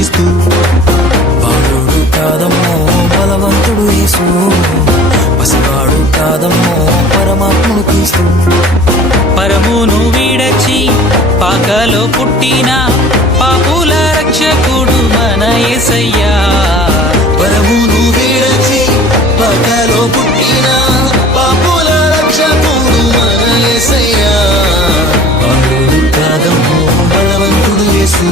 క్రీస్తు. బాలుడు కాదమ్మో బలవంతుడు యేసు, పసివాడు కాదమ్మో పరమాత్ముడు క్రీస్తు. పరమును విడచి పాకలో పుట్టిన పాపుల రక్షకుడు మన యేసయ్యా. పరమును విడచి పాకలో పుట్టిన పాపుల రక్షకుడు మన యేసయ్యా. బాలుడు కాదమ్మో బలవంతుడు యేసు,